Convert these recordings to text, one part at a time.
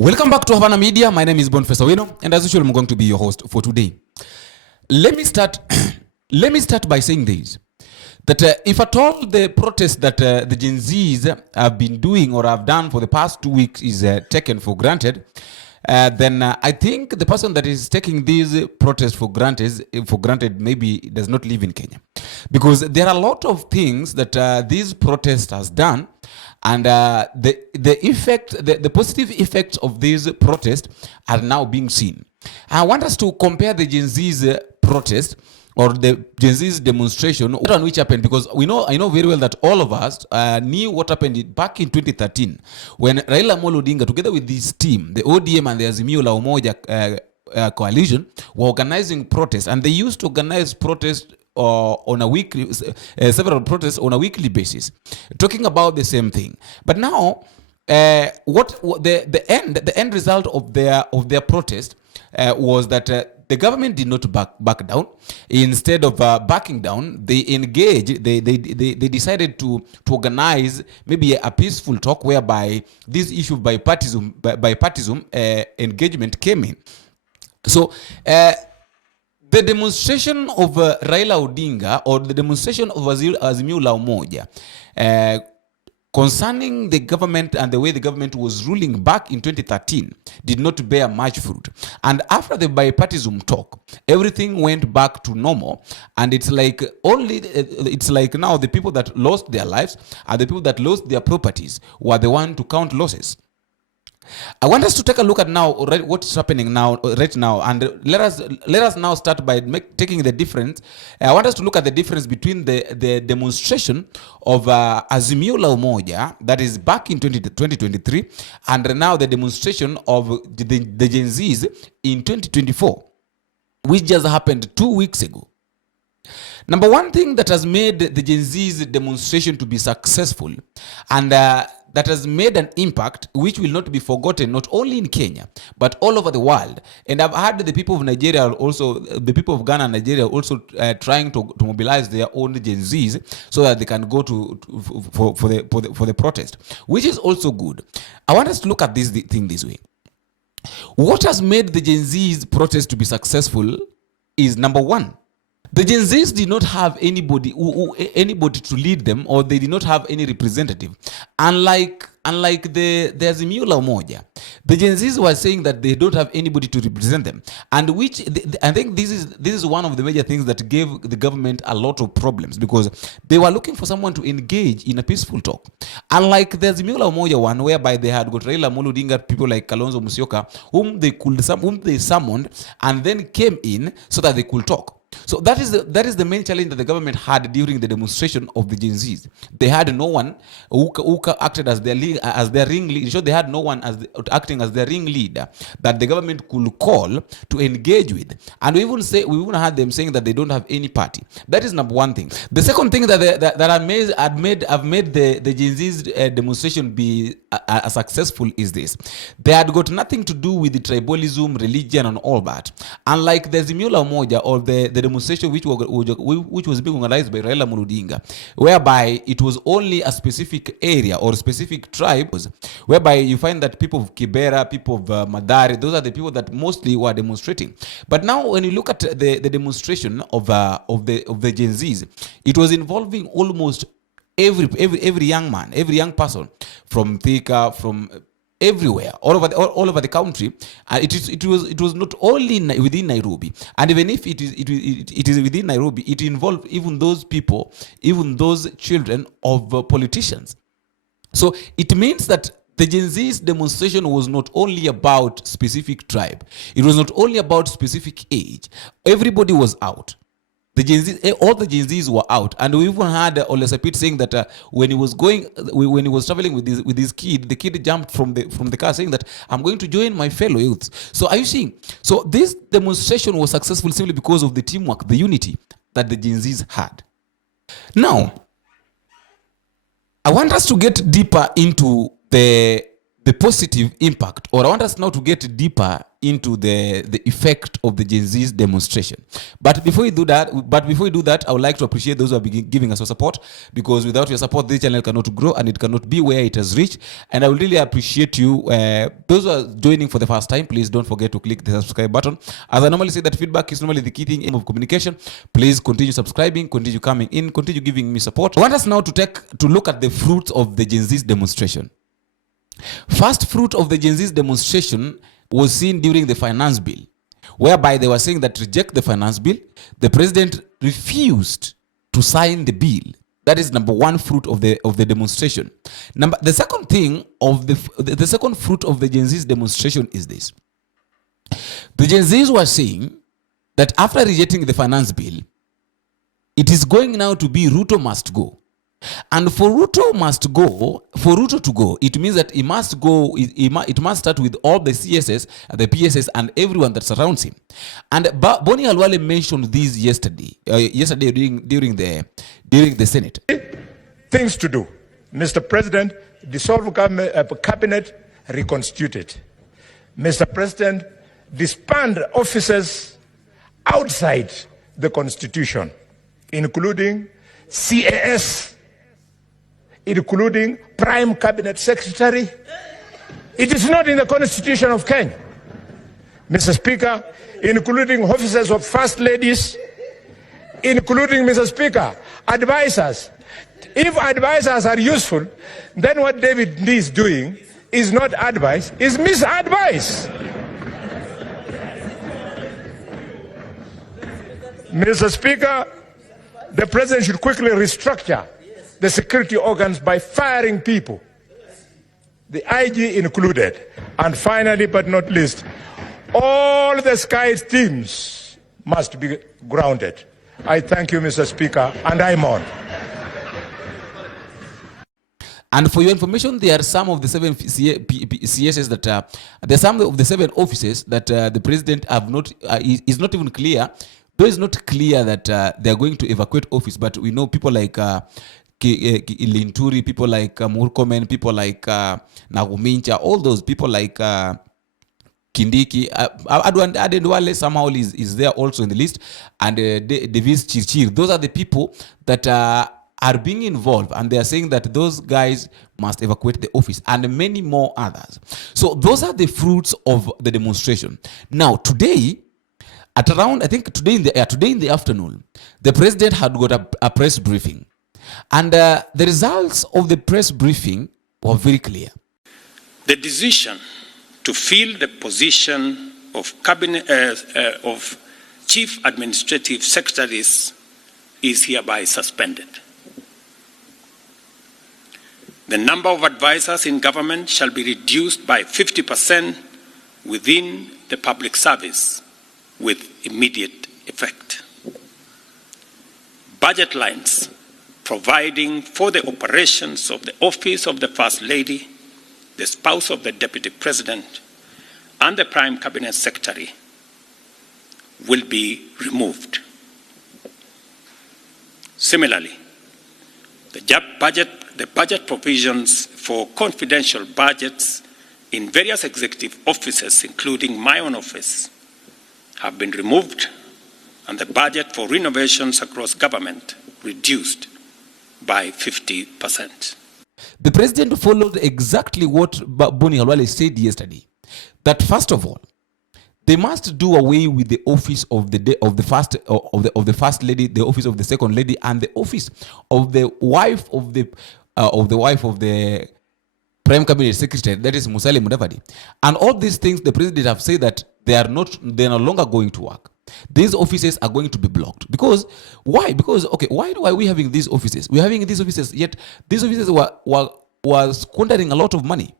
Welcome back to Havana Media. My name is Boniface Awino, and as usual, I'm going to be your host for today. Let me start by saying this: that if at all the protest that the Gen Zs have been doing or have done for the past 2 weeks is taken for granted, then I think the person that is taking these protests for granted maybe does not live in Kenya, because there are a lot of things that these protests has done. And the positive effects of these protests are now being seen. I want us to compare the Gen Z's protest or the Gen Z's demonstration, which happened, because I know very well that all of us knew what happened back in 2013 when Raila Amolo Odinga, together with this team, the ODM and the Azimio la Umoja coalition, were organizing protests, and they used to organize protests on a weekly, several protests on a weekly basis, talking about the same thing. But now, the end result of their protest was that the government did not back down. Instead of backing down, they engaged. They decided to organize maybe a peaceful talk whereby this issue of bipartisan engagement came in. So. The demonstration of Raila Odinga, or the demonstration of Azimio la Umoja concerning the government and the way the government was ruling back in 2013 did not bear much fruit. And after the bipartisan talk, everything went back to normal. And it's like now the people that lost their lives and the people that lost their properties were the one to count losses. I want us to take a look at now what's happening right now, and let us now start by taking the difference. I want us to look at the difference between the demonstration of Azimio la Umoja, that is back in 2023, and now the demonstration of the Gen Zs in 2024, which just happened 2 weeks ago. Number one thing that has made the Gen Z's demonstration to be successful, and that has made an impact which will not be forgotten, not only in Kenya, but all over the world. And I've heard the people of Nigeria also, the people of Ghana and Nigeria also trying to mobilize their own Gen Zs so that they can go for the protest, which is also good. I want us to look at this thing this way. What has made the Gen Z's protest to be successful is, number one, the Gen Zs did not have anybody to lead them, or they did not have any representative. Unlike the Azimio la Umoja, the Gen Zs were saying that they don't have anybody to represent them, and which I think this is one of the major things that gave the government a lot of problems, because they were looking for someone to engage in a peaceful talk. Unlike the Azimio la Umoja one, whereby they had got Raila Amolo Odinga, people like Kalonzo Musyoka, whom they summoned and then came in so that they could talk. So that is the main challenge that the government had during the demonstration of the Gen Zs. They had no one who acted as their ringleader. So they had no one acting as their ringleader that the government could call to engage with. And we even had them saying that they don't have any party. That is number one thing. The second thing that have made the Gen Zs demonstration be successful is this: they had got nothing to do with the tribalism, religion, and all that. Unlike the Azimio la Umoja or the demonstration which was being organized by Raila Amolo Odinga, whereby it was only a specific area or specific tribes, whereby you find that people of Kibera, people of Madari, those are the people that mostly were demonstrating. But now when you look at the demonstration of the Gen Zs, it was involving almost every young man, every young person, from Thika, from everywhere, all over the country. It was not only within Nairobi, and even if it is within Nairobi, it involved even those people, even those children of politicians. So it means that the Gen Z's demonstration was not only about specific tribe, it was not only about specific age. Everybody was out. All the Gen Zs were out, and we even had Ole Sapit saying that when he was traveling with his kid, the kid jumped from the car saying that I'm going to join my fellow youths. So are you seeing? So this demonstration was successful simply because of the teamwork, the unity that the Gen Zs had. Now, I want us to get deeper into the the positive impact, or I want us now to get deeper into the effect of the Gen Z's demonstration. But before we do that, I would like to appreciate those who have been giving us your support, because without your support, this channel cannot grow and it cannot be where it has reached. And I would really appreciate you. Those who are joining for the first time, please don't forget to click the subscribe button. As I normally say, that feedback is normally the key thing of communication. Please continue subscribing, continue coming in, continue giving me support. I want us now to look at the fruits of the Gen Z's demonstration. First fruit of the Gen Z's demonstration was seen during the finance bill, whereby they were saying that reject the finance bill. The president refused to sign the bill. That is number one fruit of the demonstration. The second thing of the second fruit of the Gen Z's demonstration is this. The Gen Zs were saying that after rejecting the finance bill, it is going now to be Ruto must go. And for Ruto to go, it means that he must go. It must start with all the CSS, the PSS, and everyone that surrounds him. And Boni Halwale mentioned this yesterday during the Senate. Things to do, Mr. President: dissolve cabinet, reconstitute it. Mr. President, disband offices outside the Constitution, including CAS, including Prime Cabinet Secretary. It is not in the Constitution of Kenya. Mr. Speaker, including officers of First Ladies, including, Mr. Speaker, advisors. If advisors are useful, then what David Lee is doing is not advice, is misadvice. Mr. Speaker, the President should quickly restructure the security organs by firing people, the IG included. And finally, but not least, all the Sky teams must be grounded. I thank you, Mr. Speaker, and I'm on. And for your information, there are some of the 7 CSs that there are some of the 7 offices that the president is not even clear. Though it's not clear that they are going to evacuate office, but we know people like Linturi, people like Murkomen, people like Nagumincha, all those people like Kindiki, Adendwale somehow is there also in the list, and Davis Chirchir. Those are the people that are being involved, and they are saying that those guys must evacuate the office, and many more others. So those are the fruits of the demonstration. Now today, at around, I think today in the afternoon, the president had got a press briefing. And the results of the press briefing were very clear. The decision to fill the position of of chief administrative secretaries is hereby suspended. The number of advisors in government shall be reduced by 50% within the public service with immediate effect. Budget lines providing for the operations of the office of the First Lady, the spouse of the Deputy President, and the Prime Cabinet Secretary will be removed. Similarly, the budget provisions for confidential budgets in various executive offices, including my own office, have been removed, and the budget for renovations across government reduced by 50%. The president followed exactly what Boni Halwale said yesterday. That first of all, they must do away with the office of the first lady, the office of the second lady, and the office of the wife of the Prime Cabinet Secretary, that is Musalia Mudavadi. And all these things, the president have said that they are no longer going to work. These offices are going to be blocked. Because why? Because why are we having these offices? We're having these offices, yet these offices were squandering a lot of money.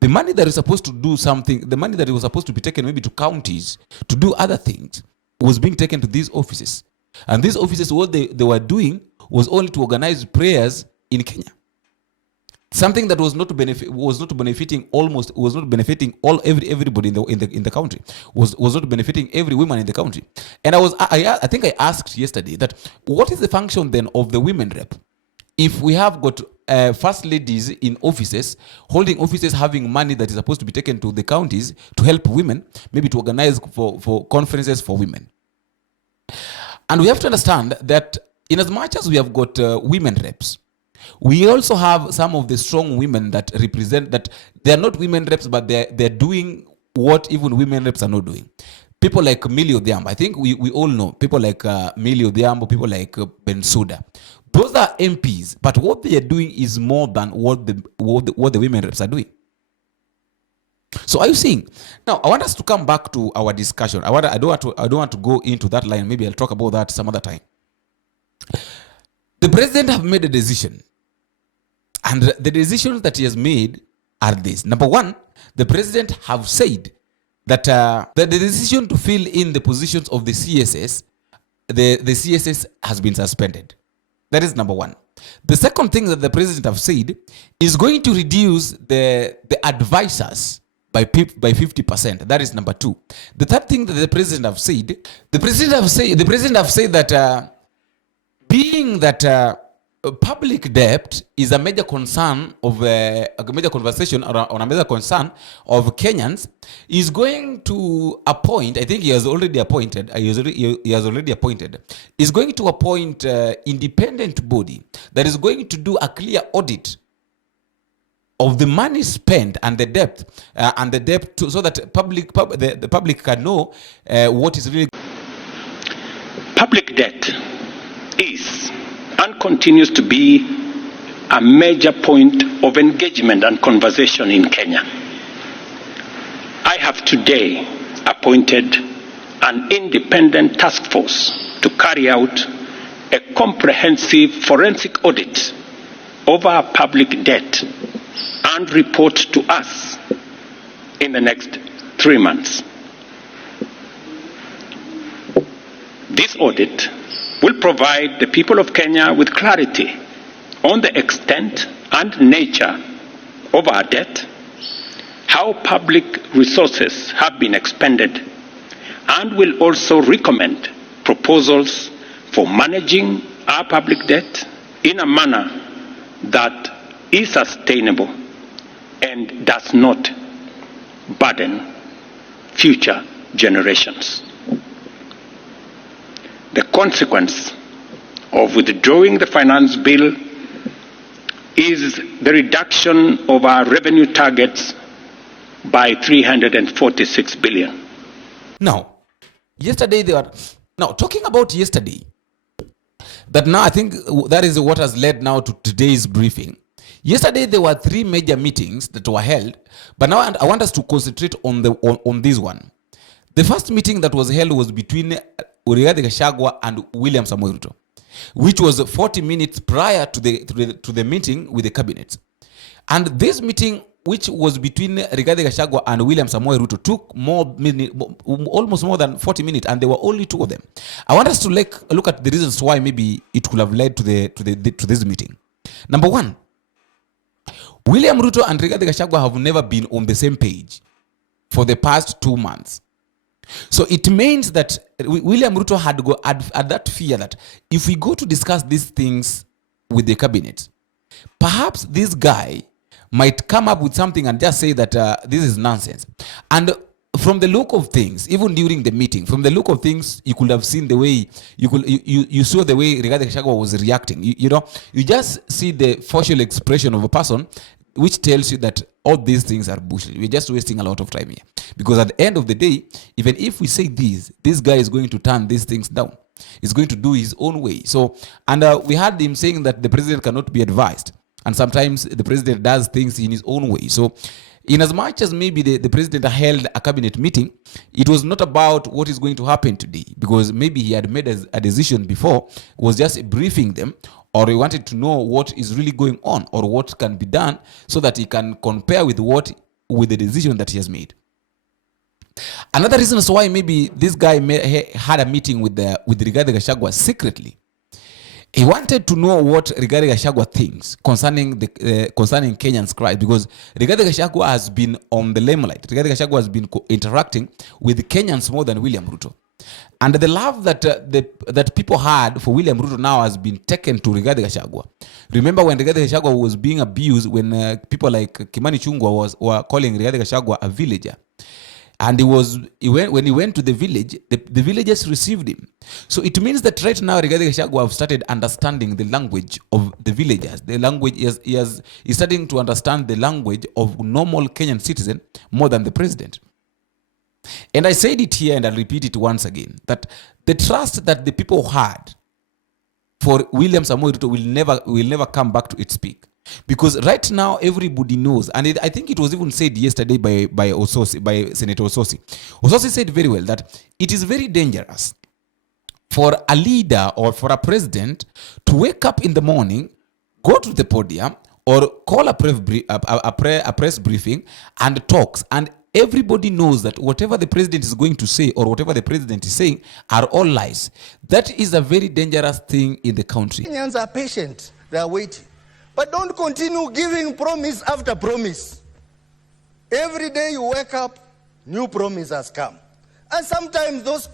The money that is supposed to do something, the money that was supposed to be taken maybe to counties to do other things, was being taken to these offices. And these offices, what they were doing was only to organize prayers in Kenya. Something that was not benefiting everybody in the country, was not benefiting every woman in the country. And I think I asked yesterday that what is the function then of the women rep? If we have got first ladies in offices, holding offices, having money that is supposed to be taken to the counties to help women, maybe to organize for conferences for women. And we have to understand that in as much as we have got women reps, we also have some of the strong women that represent that they are not women reps, but they're doing what even women reps are not doing. People like Millie Odhiambo, I think we all know people like Millie Odhiambo, people like Bensouda. Those are MPs, but what they are doing is more than what the women reps are doing. So are you seeing? Now I want us to come back to our discussion. I don't want to go into that line. Maybe I'll talk about that some other time. The president have made a decision, and the decisions that he has made are this. Number one, the president have said that the decision to fill in the positions of the CSS, the CSS has been suspended. That is number one. The second thing that the president have said is going to reduce the advisors by 50%. That is number two. The third thing that the president have said, the president have said that being that public debt is a major concern of a major conversation on a major concern of Kenyans, is going to appoint, I think he has already appointed, is going to appoint independent body that is going to do a clear audit of the money spent and the debt so that the public can know what is really. Public debt is and continues to be a major point of engagement and conversation in Kenya. I have today appointed an independent task force to carry out a comprehensive forensic audit of our public debt and report to us in the next 3 months. This audit will provide the people of Kenya with clarity on the extent and nature of our debt, how public resources have been expended, and will also recommend proposals for managing our public debt in a manner that is sustainable and does not burden future generations. The consequence of withdrawing the finance bill is the reduction of our revenue targets by 346 billion. Now, yesterday talking about yesterday, that now I think that is what has led now to today's briefing. Yesterday there were 3 major meetings that were held, but now I want us to concentrate on this one. The first meeting that was held was between Rigathi Gachagua and William Samoei Ruto, which was 40 minutes prior to the meeting with the cabinet. And this meeting, which was between Rigathi Gachagua and William Samoei Ruto, took almost more than 40 minutes, and there were only 2 of them. I want us to look at the reasons why maybe it could have led to this meeting. Number one, William Ruto and Rigathi Gachagua have never been on the same page for the past 2 months. So it means that William Ruto had that fear that if we go to discuss these things with the cabinet, perhaps this guy might come up with something and just say that this is nonsense. And from the look of things, even during the meeting, from the look of things, you could have seen the way you saw the way Rigathi Gachagua was reacting. You just see the facial expression of a person which tells you that all these things are bullshit. We're just wasting a lot of time here. Because at the end of the day, even if we say this guy is going to turn these things down. He's going to do his own way. So, and we had him saying that the president cannot be advised. And sometimes the president does things in his own way. So, in as much as maybe the president held a cabinet meeting, it was not about what is going to happen today. Because maybe he had made a decision before, was just briefing them, or he wanted to know what is really going on or what can be done so that he can compare with the decision that he has made. Another reason is why maybe this guy had a meeting with Rigathi Gachagua secretly. He wanted to know what Rigathi Gachagua thinks concerning Kenyan's cries, because Rigathi Gachagua has been on the limelight. Rigathi Gachagua has been interacting with Kenyans more than William Ruto. And the love that that people had for William Ruto now has been taken to Rigathi Gachagua. Remember when Rigathi Gachagua was being abused, when people like Kimani Chungwa were calling Rigathi Gachagua a villager. And when he went to the village, the villagers received him. So it means that right now Rigathi Gachagua have started understanding the language of the villagers. The language he's starting to understand the language of normal Kenyan citizen more than the president. And I said it here and I'll repeat it once again, that the trust that the people had for William Samoei Ruto will never come back to its peak. Because right now everybody knows, and I think it was even said yesterday by Senator Ososi. Ososi said very well that it is very dangerous for a leader or for a president to wake up in the morning, go to the podium or call a press briefing and talks, and everybody knows that whatever the president is going to say or whatever the president is saying are all lies. That is a very dangerous thing in the country. Kenyans are patient, they are waiting. But don't continue giving promise after promise. Every day you wake up, new promise has come. And sometimes those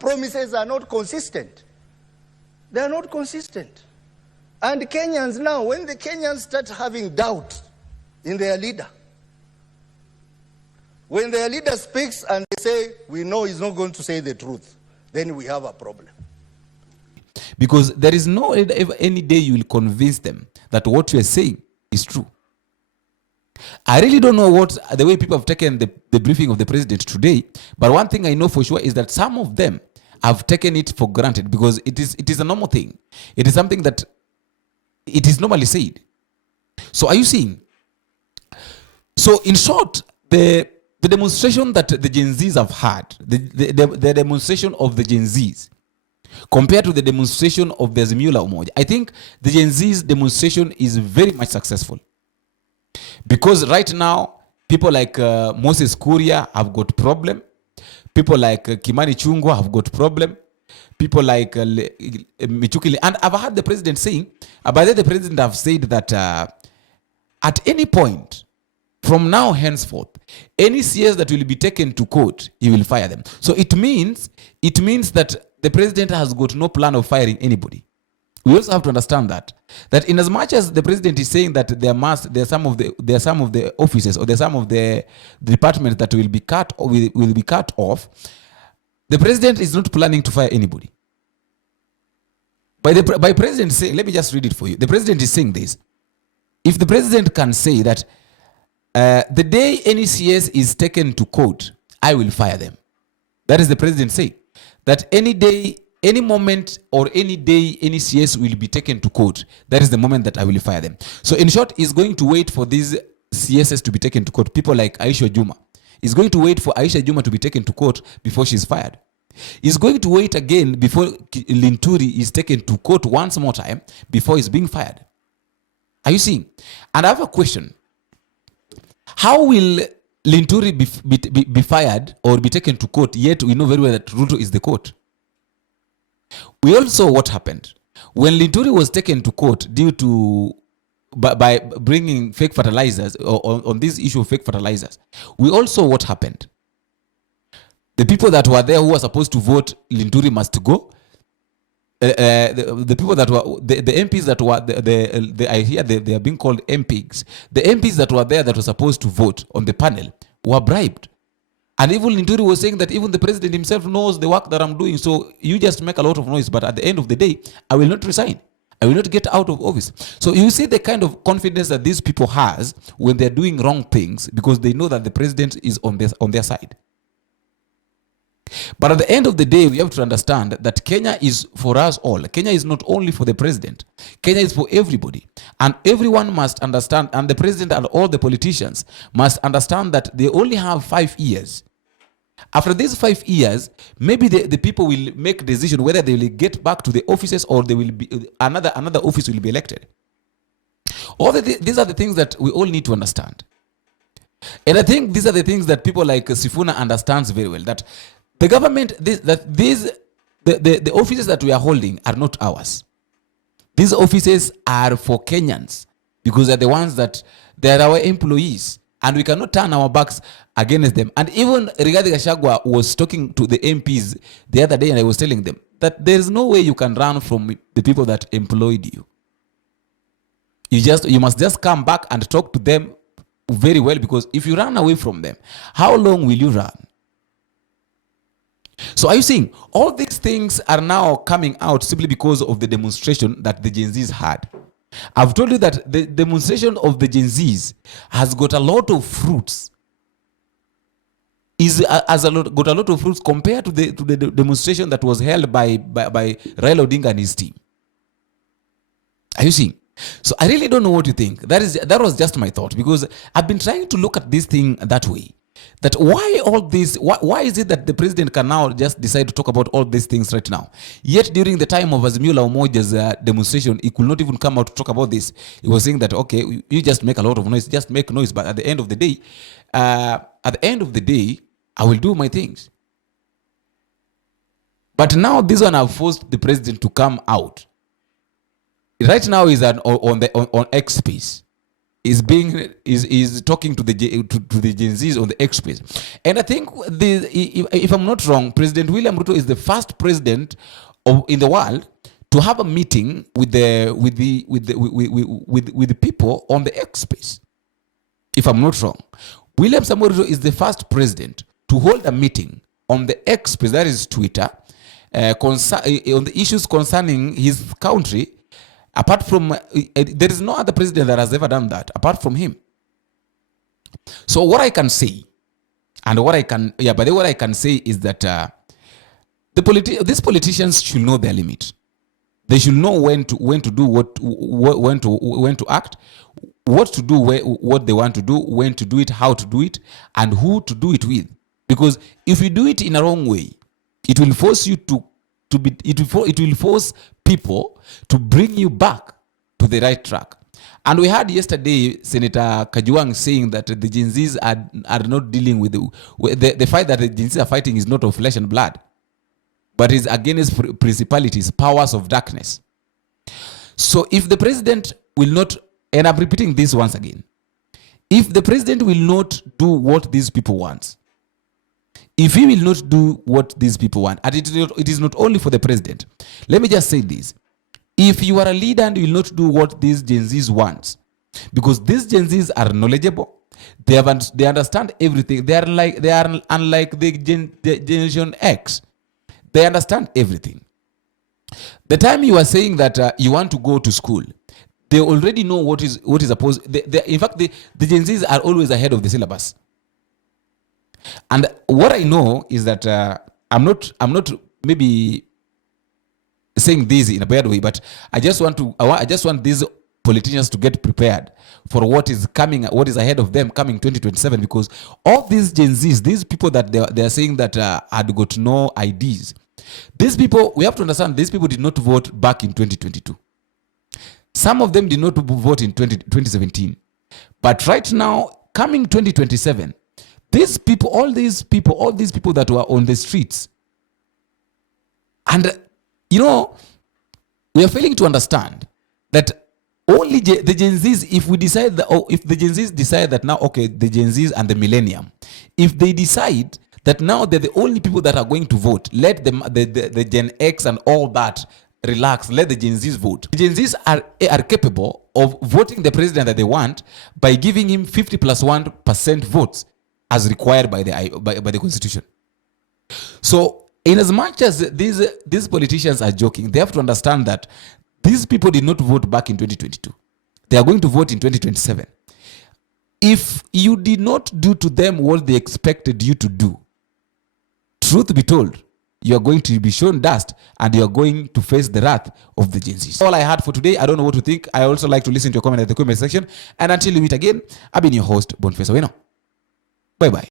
promises are not consistent. They are not consistent. And Kenyans now, when the Kenyans start having doubt in their leader, when their leader speaks and they say, we know he's not going to say the truth, then we have a problem. Because there is no any day you will convince them that what you are saying is true. I really don't know what the way people have taken the briefing of the president today, but one thing I know for sure is that some of them have taken it for granted because it is a normal thing. It is something that it is normally said. So are you seeing? So in short, the demonstration that the Gen Zs have had, the demonstration of the Gen Zs, compared to the demonstration of the Azimio la Umoja, I think the Gen Z's demonstration is very much successful. Because right now, people like Moses Kuria have got problem. People like Kimani Chungwa have got problem. People like Michukili. And I've heard the president saying, by the president have said that at any point, from now henceforth, any CS that will be taken to court, he will fire them. So it means that the president has got no plan of firing anybody. We also have to understand that in as much as the president is saying that there are some of the offices or there are some of the departments that will be cut off, the president is not planning to fire anybody. By president saying, let me just read it for you. The president is saying this. If the president can say that the day any CS is taken to court, I will fire them. That is the president saying. That any day, any moment, or any day any CS will be taken to court, that is the moment that I will fire them. So in short, he's going to wait for these CSs to be taken to court. People like Aisha Juma. He's going to wait for Aisha Juma to be taken to court before she's fired. He's going to wait again before Linturi is taken to court once more time before he's being fired. Are you seeing? And I have a question. How will Linturi be fired or be taken to court, yet we know very well that Ruto is the court? We all saw what happened. When Linturi was taken to court due to by bringing fake fertilizers, or on this issue of fake fertilizers, we all saw what happened. The people that were there who were supposed to vote Linturi must go. The people that were the MPs that were I hear they are being called MPs. The MPs that were there that were supposed to vote on the panel were bribed. And even Linturi was saying that even the president himself knows the work that I'm doing, so you just make a lot of noise, but at the end of the day, I will not resign. I will not get out of office. So you see the kind of confidence that these people has when they're doing wrong things because they know that the president is on their side. But at the end of the day, we have to understand that Kenya is for us all. Kenya is not only for the president. Kenya is for everybody. And everyone must understand, and the president and all the politicians must understand that they only have 5 years. After these 5 years, maybe the people will make a decision whether they will get back to the offices or they will be another office will be elected. These are the things that we all need to understand. And I think these are the things that people like Sifuna understands very well. That the government, the offices that we are holding are not ours. These offices are for Kenyans because they're the ones that they are our employees. and we cannot turn our backs against them. And even Rigathi Gachagua was talking to the MPs the other day, and I was telling them that there is no way you can run from the people that employed you. You must just come back and talk to them very well, because if you run away from them, how long will you run? So are you seeing all these things are now coming out simply because of the demonstration that the Gen Zs had? I've told you that the demonstration of the Gen Zs has got a lot of fruits. Got a lot of fruits compared to the demonstration that was held by Raila Odinga and his team. Are you seeing? So I really don't know what you think. That was just my thought, because I've been trying to look at this thing that way. That why all this? Why is it that the president can now just decide to talk about all these things right now? Yet during the time of Azimio la Umoja's demonstration, he could not even come out to talk about this. He was saying that, okay, you just make a lot of noise, just make noise, but at the end of the day, I will do my things. But now this one have forced the president to come out. Right now is on X space. Is talking to the Gen Zs on the X space, and I think if I'm not wrong, President William Ruto is the first president in the world to have a meeting with the people on the X space. If I'm not wrong, William Samoei Ruto is the first president to hold a meeting on the X space, that is Twitter, on the issues concerning his country. Apart from, there is no other president that has ever done that apart from him. So what I can say, and what I can say is that these politicians should know their limit. They should know when to do when to act, what to do, what they want to do, when to do it, how to do it, and who to do it with. Because if you do it in a wrong way, it will force you it will force people to bring you back to the right track. And we heard yesterday Senator Kajwang saying that the Gen Zs are not dealing with the fight that the Gen Zs are fighting is not of flesh and blood, but is against principalities, powers of darkness. So if the president will not, and I'm repeating this once again, if the president will not do what these people want, if he will not do what these people want, and it is not only for the president. Let me just say this. If you are a leader and you will not do what these Gen Zs want, because these Gen Zs are knowledgeable, they understand everything. They are unlike the Generation X. They understand everything. The time you are saying that you want to go to school, they already know what is supposed. In fact, the Gen Zs are always ahead of the syllabus. And what I know is that I'm not maybe saying this in a bad way, but I just want these politicians to get prepared for what is coming, what is ahead of them coming 2027, because all these Gen Zs, these people that they are saying that had got no IDs, these people, we have to understand, these people did not vote back in 2022. Some of them did not vote in 2017. But right now, coming 2027, these people, all these people that were on the streets, and we are failing to understand that only the Gen Zs, if the Gen Zs decide that now, okay, the Gen Zs and the millennium, if they decide that now they're the only people that are going to vote, let them, the Gen X and all that relax, let the Gen Zs vote. The Gen Zs are capable of voting the president that they want by giving him 50+1% votes as required by the Constitution. So, in as much as these politicians are joking, they have to understand that these people did not vote back in 2022. They are going to vote in 2027. If you did not do to them what they expected you to do, truth be told, you are going to be shown dust and you are going to face the wrath of the Gen Zs. All I had for today. I don't know what to think. I also like to listen to your comment at the comment section. And until we meet again, I've been your host, Boniface Owino. Bye-bye.